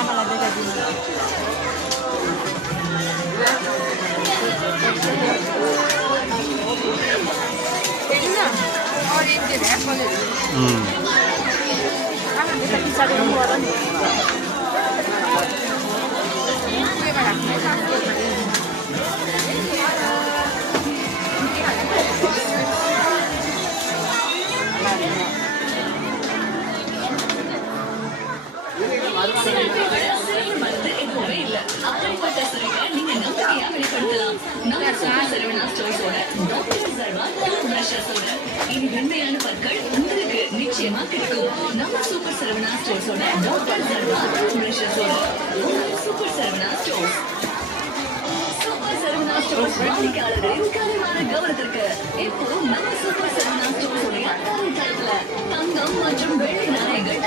malagay ka din. Pwede na. Orange din. Apple din. Kita bisa din mo ron. Kuya ba? நிச்சயமா கிடைக்கும். நம்ம super Saravana ஸ்டோர்ஸோட doctor Sarva super Saravana stores. Super Saravana stores வாடிக்கையாளர்களின் கனிவான கவனத்திற்கு இப்போ நம்ம சூப்பர் சரவணா ஸ்டோர்ஸோட தரத்துல தங்கம் மற்றும் வெள்ளி நாணயங்கள்